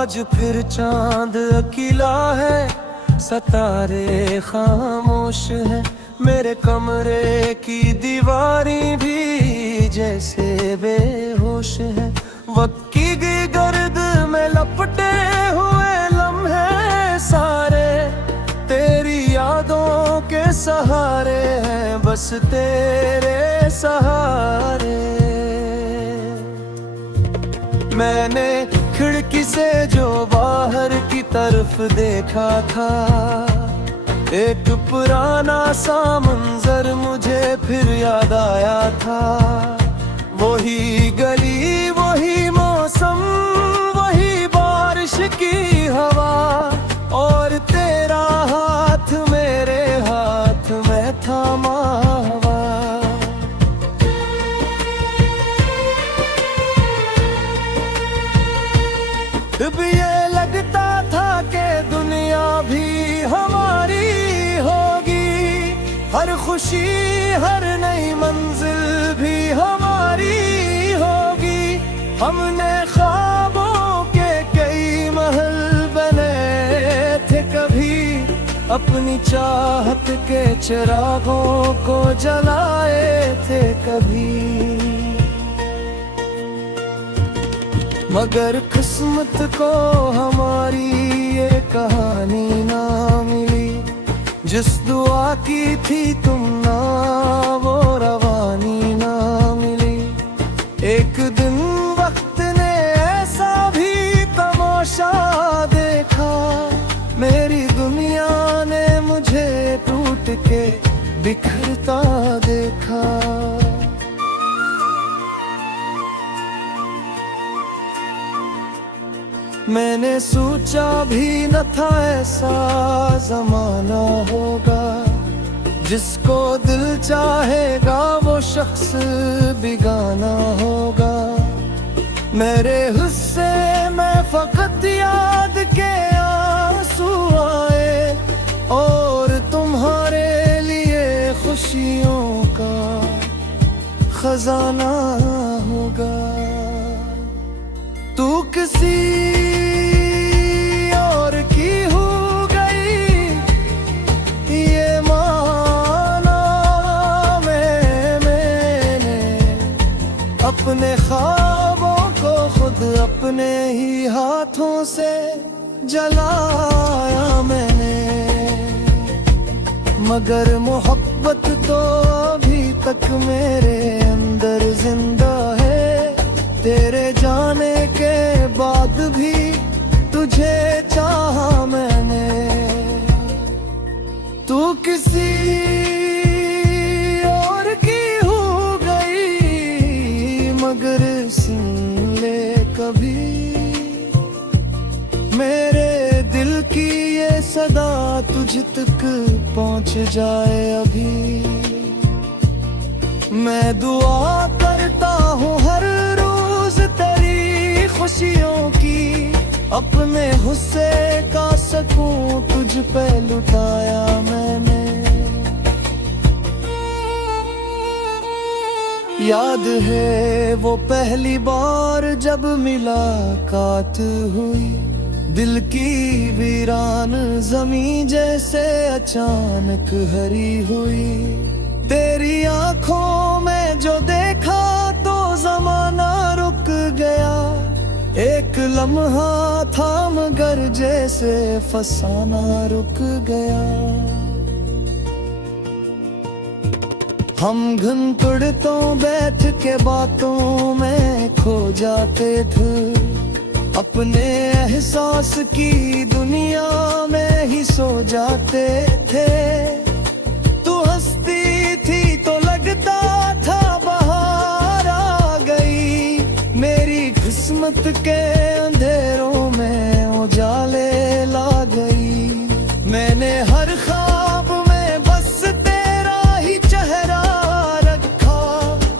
आज फिर चांद अकेला है, सितारे खामोश है, मेरे कमरे की दीवारें भी जैसे बेहोश है। वक्त की गर्द में लपटे हुए लम्हे सारे तेरी यादों के सहारे हैं, बस तेरे सहारे। मैंने खिड़की से जो बाहर की तरफ देखा था, एक पुराना सा मंजर मुझे फिर याद आया था। वही गली, वही मौसम, वही बारिश की हवा, और तेरा हाथ मेरे हाथ में थामा हुआ। अब ये लगता था कि दुनिया भी हमारी होगी, हर खुशी हर नई मंजिल भी हमारी होगी। हमने ख्वाबों के कई महल बने थे कभी, अपनी चाहत के चिरागों को जलाए थे कभी। मगर किस्मत को हमारी ये कहानी ना मिली, जिस दुआ की थी तुम ना वो रवानी ना मिली। एक दिन वक्त ने ऐसा भी तमाशा देखा, मेरी दुनिया ने मुझे टूट के बिखरता देखा। मैंने सोचा भी न था ऐसा जमाना होगा, जिसको दिल चाहेगा वो शख्स बेगाना होगा। मेरे हिस्से में फकत याद के आंसू आए, और तुम्हारे लिए खुशियों का खजाना होगा। तू किसी और की हो गई ये माना मैंने, अपने ख्वाबों को खुद अपने ही हाथों से जलाया मैंने। मगर मोहब्बत तो अभी तक मेरे अंदर जिंदा है, तेरे जाने के बाद भी तुझे चाहा मैंने। तू किसी और की हो गई, मगर सुन ले कभी मेरे दिल की ये सदा तुझ तक पहुंच जाए अभी। मैं दुआ करता हूँ हर खुशियों की, अपने हुस्से का सकूं तुझ पे लुटाया मैंने। याद है वो पहली बार जब मुलाकात हुई, दिल की वीरान जमीन जैसे अचानक हरी हुई। तेरी आंखों में जो देखा तो जमाना रुक गया, एक लम्हा था मगर जैसे फसाना रुक गया। हम घंटों बैठ के बातों में खो जाते थे, अपने एहसास की दुनिया में ही सो जाते थे। तू हंसती थी तो लगता था बाहर आ गई, मेरी किस्मत के अंधेरों में उजाले ला गई। मैंने हर ख्वाब में बस तेरा ही चेहरा रखा,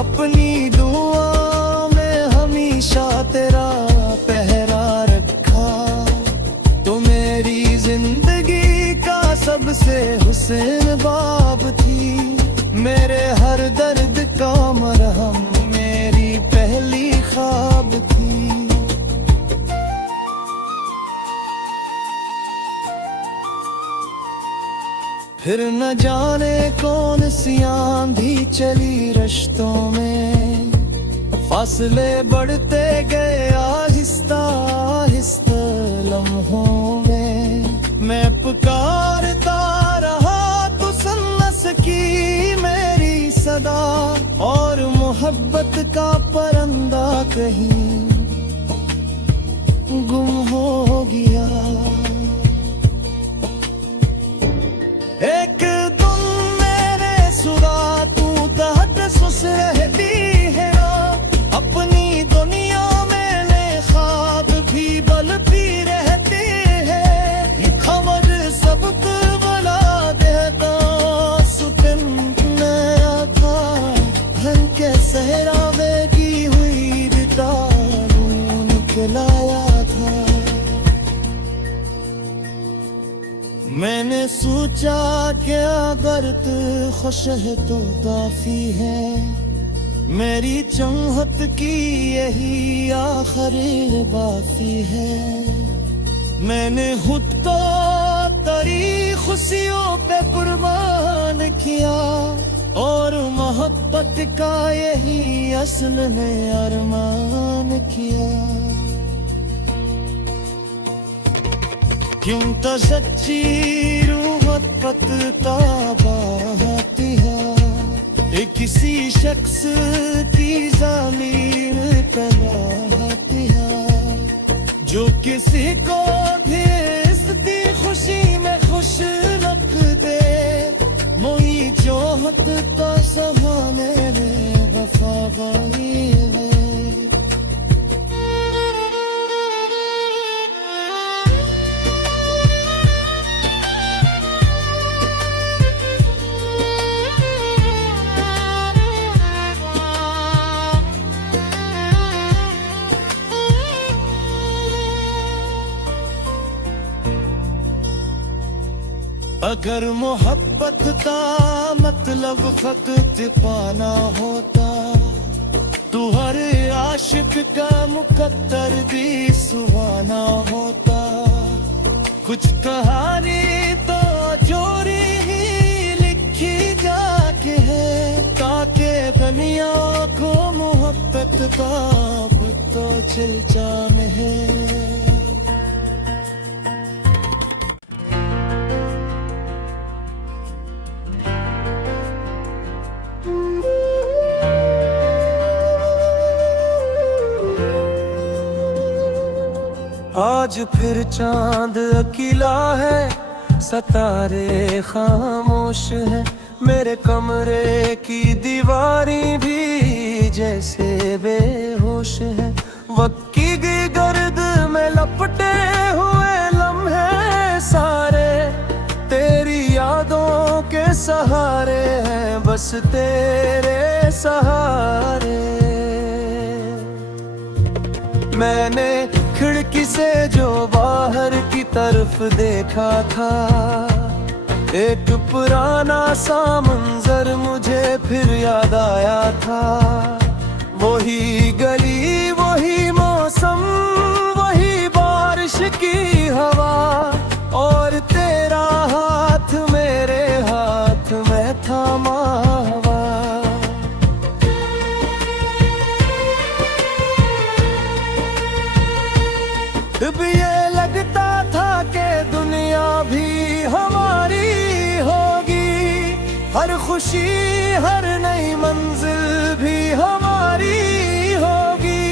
अपनी दुआ में हमेशा तेरा पहरा रखा। तो मेरी जिंदगी का सबसे हुस्न बाब थी, मेरे हर दर्द का मरहम मेरी पहली ख्वाब थी। फिर न जाने कौन सी आंधी चली रश्तों में, फासले बढ़ते गए आहिस्ता आहिस्ता लम्हों में। मैं पुकारता रहा तो सुन न सकी मेरी सदा, और मोहब्बत का परंदा कहीं गुम हो गया। एक दिन मैंने सुना तू तहस्सुस रहती है ना, अपनी दुनिया में ले ख्वाब भी बलती रहते हैं। खबर सबको बुला देता सुकन नया था, हम के सहरावे की हुई दितारूं निकलाया था। मैंने सोचा क्या अगर तू खुश है तो काफी है, मेरी चाहत की यही आखिरी बाकी है। मैंने खुद को तेरी खुशियों पे कुर्बान किया, और मोहब्बत का यही असल है अरमान किया। क्यों तो सच्ची मोहब्बत ताबाती है, किसी शख्स की ज़मीर तबाहती है, जो किसी को भी इसकी खुशी में खुश रख दे। मोई चाहत का सहाने में वफा वाली है। अगर मोहब्बत का मतलब फकत पाना होता, तो हर आशिक का मुकद्दर भी सुहाना होता। कुछ कहानी तो चोरी ही लिखी जाके है, ताकि दुनिया को मोहब्बत का तो चलचान है। आज फिर चांद अकेला है, सितारे खामोश है, मेरे कमरे की दीवारें भी जैसे बेहोश है। वक्त की गर्द में लपटे हुए लम्हे सारे, तेरी यादों के सहारे हैं बस तेरे सहारे। मैंने खिड़की से जो बाहर की तरफ देखा था, एक पुराना सा मंजर मुझे फिर याद आया था। वही गली, वही मौसम, वही बारिश की हवा, और तेरा हाथ मेरे हाथ में थामा हुआ। अब ये लगता था कि दुनिया भी हमारी होगी, हर खुशी हर नई मंजिल भी हमारी होगी।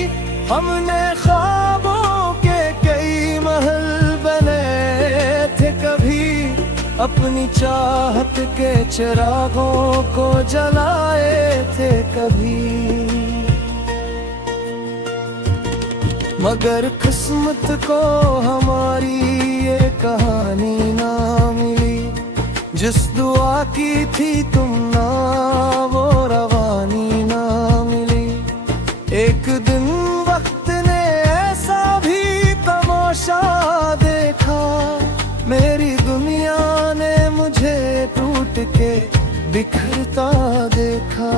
हमने ख्वाबों के कई महल बने थे कभी, अपनी चाहत के चिरागों को जलाए थे कभी। मगर किस्मत को हमारी ये कहानी ना मिली, जिस दुआ की थी तुम ना वो रवानी ना मिली। एक दिन वक्त ने ऐसा भी तमाशा देखा, मेरी दुनिया ने मुझे टूट के बिखरता देखा।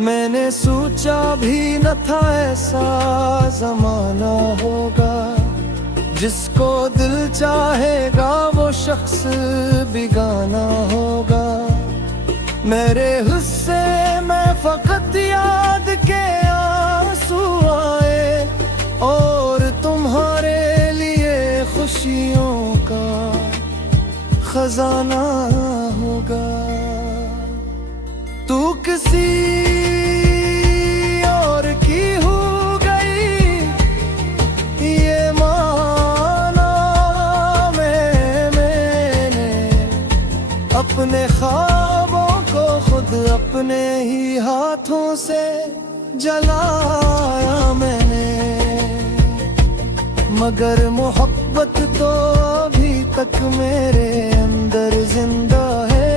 मैंने सोचा भी न था ऐसा जमाना होगा, जिसको दिल चाहेगा वो शख्स बेगाना होगा। मेरे हिस्से में फकत याद के आंसू आए, और तुम्हारे लिए खुशियों का खजाना होगा। तू किसी और की हो गई ये माना मैंने, अपने ख्वाबों को खुद अपने ही हाथों से जलाया मैंने। मगर मोहब्बत तो अभी तक मेरे अंदर जिंदा है,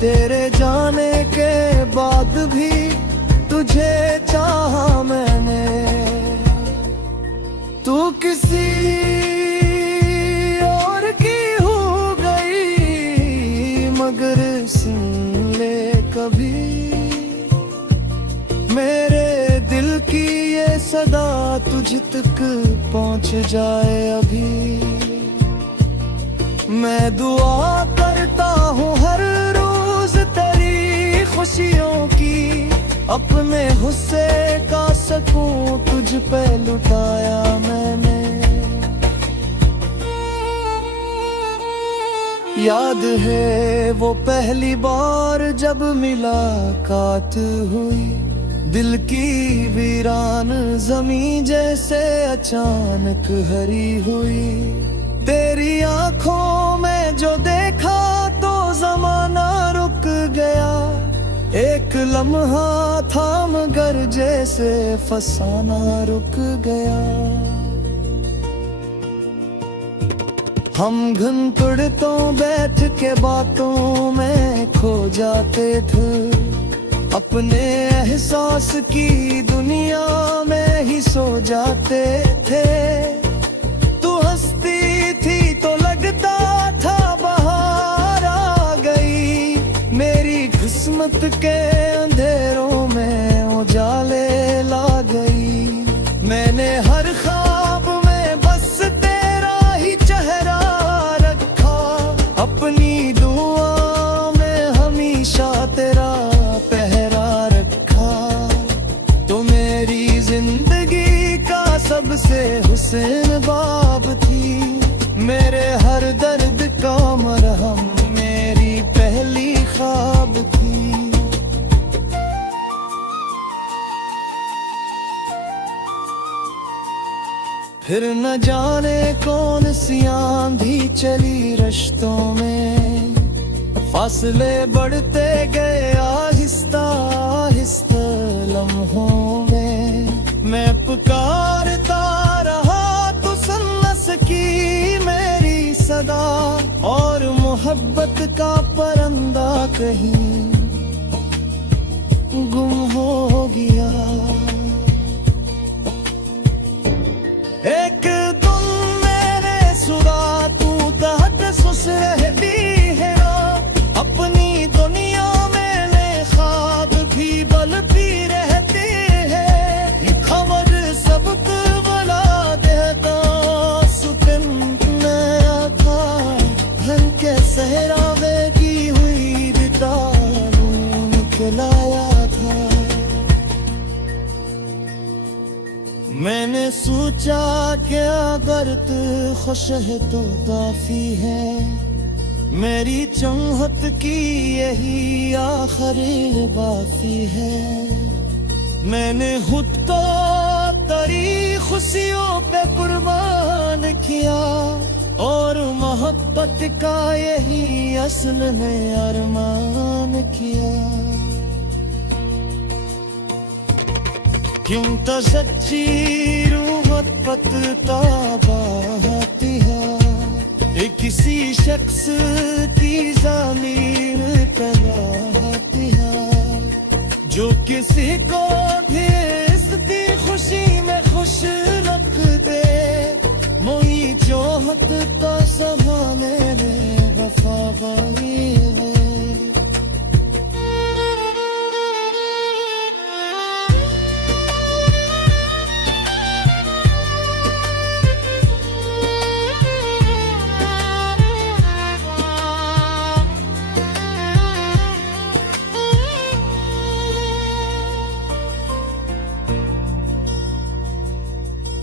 तेरे जाने के बाद भी तुझे चाहा मैंने। तू किसी और की हो गई, मगर सुन ले कभी मेरे दिल की ये सदा तुझ तक पहुंच जाए अभी। मैं दुआ करता हूँ हर रोज तेरी खुशियों की, अपने गुस्से का सकूं तुझ पे लुटाया मैंने। याद है वो पहली बार जब मुलाकात हुई, दिल की वीरान जमीन जैसे अचानक हरी हुई। तेरी आंखों में जो देखा तो जमाना रुक गया, एक लम्हा था मगर जैसे फसाना रुक गया। हम घंटों बैठ के बातों में खो जाते थे, अपने एहसास की दुनिया में ही सो जाते थे। तू हंसती थी तो लगता था बाहर आ गई, मेरी किस्मत के अंधेरों में उजाले ला गई। मैंने हर ख्वाब में बस तेरा ही चेहरा रखा, अपनी दुआ में हमेशा तेरा सबसे हुस्न बाब थी, मेरे हर दर्द का मरहम मेरी पहली ख्वाब थी। फिर न जाने कौन सी आंधी चली रश्तों में, फासले बढ़ते गए आहिस्ता आहिस्ता लम्हों में। मैं पुकारता रहा तो सुन न सकी मेरी सदा, और मोहब्बत का परंदा कहीं गुम हो गया। एक दिन मैंने सुना तू तहस्सुस रहती है, अपनी दुनिया में ले ख्वाब भी बलती रहते हैं। खबर सबक बला देता सुकन नया था, धन के सहरावे की हुई दितारू निकलाया था। मैंने सोचा क्या बर्त खुश है तो काफी है, मेरी चाहत की यही आखिरी बाकी है। मैंने खुद को तेरी खुशियों पे कुर्बान किया, और मोहब्बत का यही असल में अरमान किया। क्यों तो सच्ची मोहब्बत ताबाती है, किसी शख्स की ज़मीन कहलाती है, जो किसी को भी इसकी खुशी में खुश रख दे। मोई चाहत का सहाने में वफादारी है।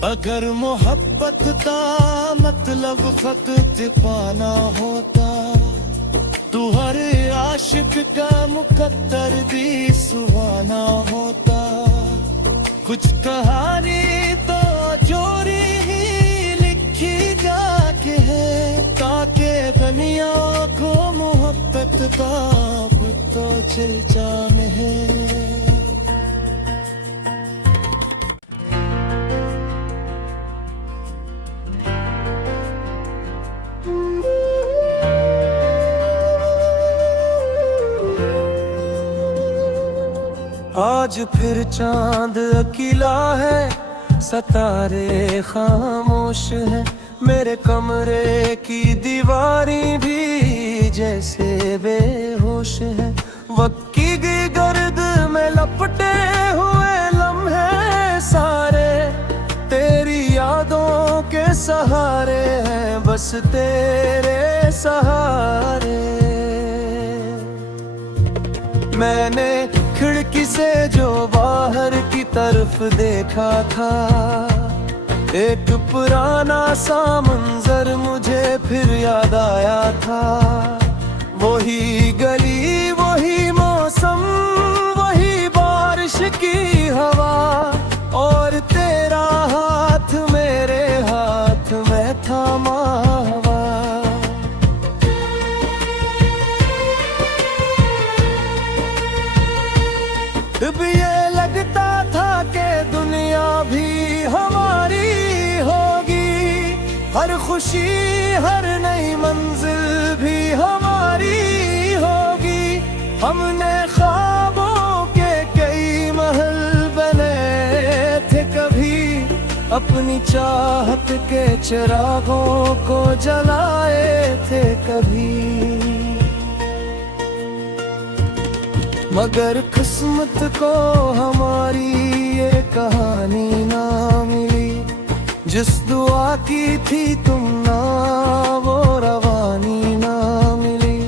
अगर मोहब्बत का मतलब फकत पाना होता, तू हर आशिक का मुकद्दर दी सुहाना होता। कुछ कहानी तो चोरी ही लिखी जाके है, ताकि दुनिया को मोहब्बत का तो चर्चा में है। आज फिर चांद अकेला है, सितारे खामोश है, मेरे कमरे की दीवारें भी जैसे बेहोश है। वक्त की गर्द में लपटे हुए लम्हे सारे, तेरी यादों के सहारे हैं, बस तेरे सहारे। मैंने खिड़की से जो बाहर की तरफ देखा था, एक पुराना सा मंजर मुझे फिर याद आया था। वही गली, वही मौसम, वही बारिश की हवा, और तेरा हाथ मेरे हाथ में थामा हुआ। अब ये लगता था कि दुनिया भी हमारी होगी, हर खुशी हर नई मंजिल भी हमारी होगी। हमने ख्वाबों के कई महल बने थे कभी, अपनी चाहत के चिरागों को जलाए थे कभी। मगर किस्मत को हमारी ये कहानी ना मिली, जिस दुआ की थी तुम ना वो रवानी ना मिली।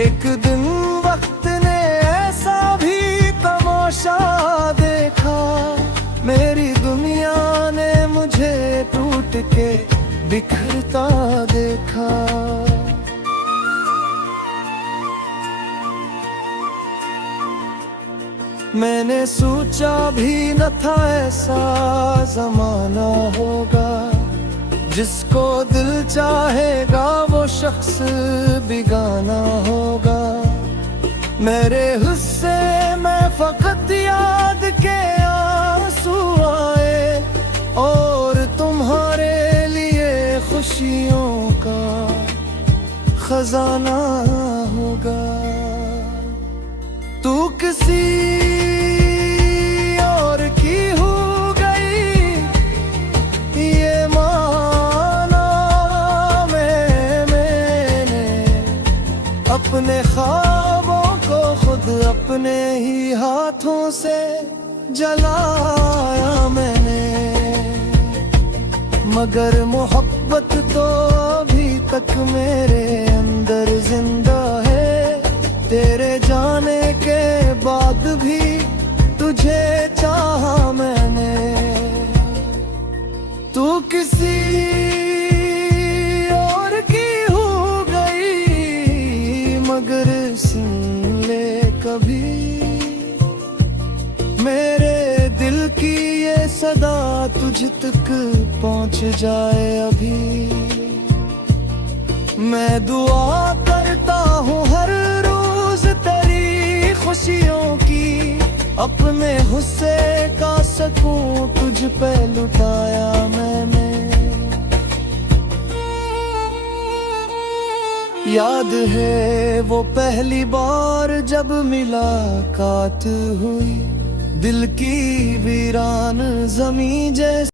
एक दिन वक्त ने ऐसा भी तमाशा देखा, मेरी दुनिया ने मुझे टूट के बिखरता देखा। मैंने सोचा भी न था ऐसा जमाना होगा, जिसको दिल चाहेगा वो शख्स बिगाना होगा। मेरे हिस्से में फकत याद के आंसू आए, और तुम्हारे लिए खुशियों का खजाना होगा। तू किसी और की हो गई ये माना मैंने, अपने ख्वाबों को खुद अपने ही हाथों से जलाया मैंने। मगर मोहब्बत तो अभी तक मेरे अंदर जिंदा है, तेरे जाने के बाद भी तुझे चाहा मैंने। तू किसी और की हो गई, मगर सुन ले कभी मेरे दिल की ये सदा तुझ तक पहुंच जाए अभी। मैं दुआ करता हूँ हर रोज तेरी खुशियों की, अपने हुस्से का सकूं तुझ पे लुटाया मैंने। याद है वो पहली बार जब मुलाकात हुई, दिल की वीरान ज़मीं जैसे